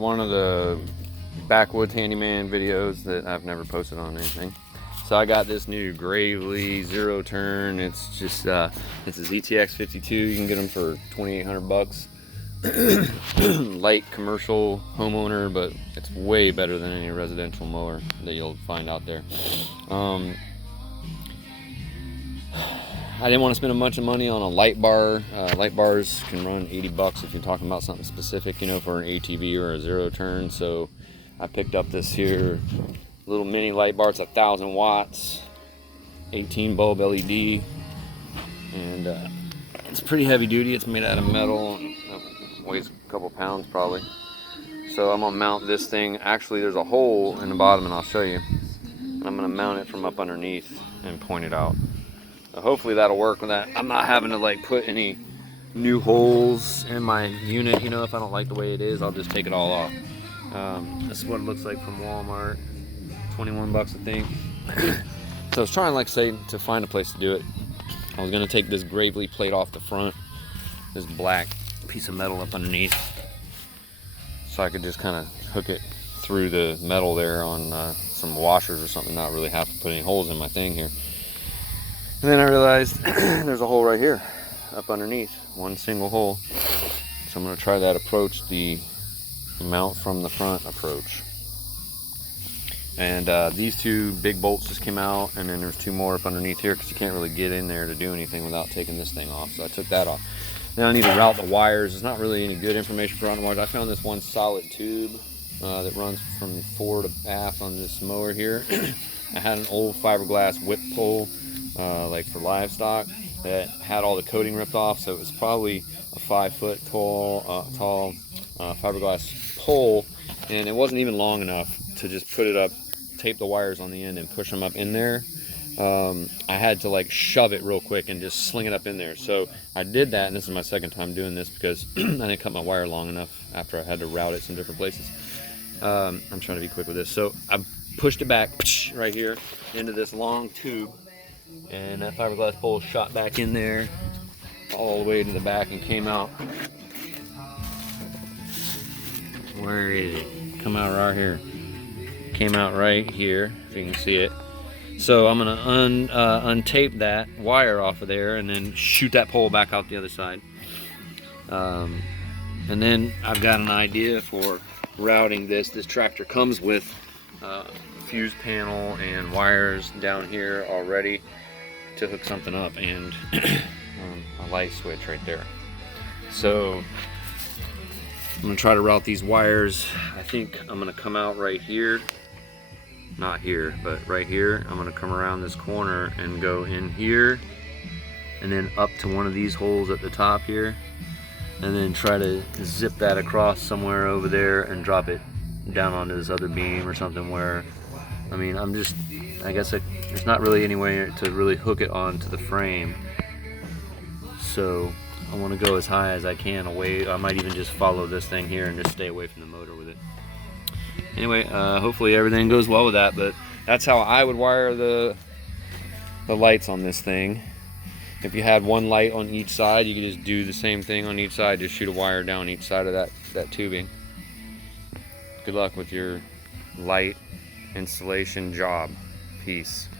one of the backwoods handyman videos that I've never posted on anything. So I got this new Gravely zero turn. It's just it's a ZTX 52. You can get them for $2,800. Light commercial homeowner, but it's way better than any residential mower that you'll find out there. I didn't want to spend a bunch of money on a light bar. Light bars can run $80 if you're talking about something specific, you know, for an ATV or a zero turn. So I picked up this here little mini light bar. It's 1,000 watts, 18 bulb LED, and it's pretty heavy duty. It's made out of metal and weighs a couple pounds probably. So I'm gonna mount this thing. Actually, there's a hole in the bottom, and I'll show you. And I'm gonna mount it from up underneath and point it out. Hopefully that'll work with that. I'm not having to like put any new holes in my unit. You know, if I don't like the way it is, I'll just take it all off. This is what it looks like from Walmart. 21 bucks, I think. So I was trying, like I say, to find a place to do it. I was gonna take this Gravely plate off the front, this black piece of metal up underneath, so I could just kind of hook it through the metal there on some washers or something, not really have to put any holes in my thing here. And then I realized there's a hole right here up underneath, one single hole. So I'm going to try that approach, the mount from the front approach. And these two big bolts just came out, and then there's two more up underneath here because you can't really get in there to do anything without taking this thing off. So I took that off. Then I need to route the wires. There's not really any good information for routing wires. I found this one solid tube that runs from fore to aft on this mower here. I had an old fiberglass whip pole, like for livestock, that had all the coating ripped off, so it was probably a 5 foot tall fiberglass pole, and it wasn't even long enough to just put it up, tape the wires on the end and push them up in there. I had to like shove it real quick and just sling it up in there. So I did that, and this is my second time doing this because I didn't cut my wire long enough after I had to route it some different places. I'm trying to be quick with this. So I pushed it back right here into this long tube, and that fiberglass pole shot back in there all the way to the back and came out. Where is it? Come out right here. Came out right here, if you can see it. So I'm gonna untape that wire off of there and then shoot that pole back out the other side. And then I've got an idea for routing this. This tractor comes with a fuse panel and wires down here already to hook something up, and a light switch right there. So I'm gonna try to route these wires. I think I'm gonna come out right here, not here, but right here. I'm gonna come around this corner and go in here and then up to one of these holes at the top here, and then try to zip that across somewhere over there and drop it down onto this other beam or something where, I mean, I guess there's not really any way to really hook it onto the frame. So I want to go as high as I can away. I might even just follow this thing here and just stay away from the motor with it. Anyway, hopefully everything goes well with that, but that's how I would wire the lights on this thing. If you had one light on each side, you could just do the same thing on each side, just shoot a wire down each side of that tubing. Good luck with your light installation job. Peace.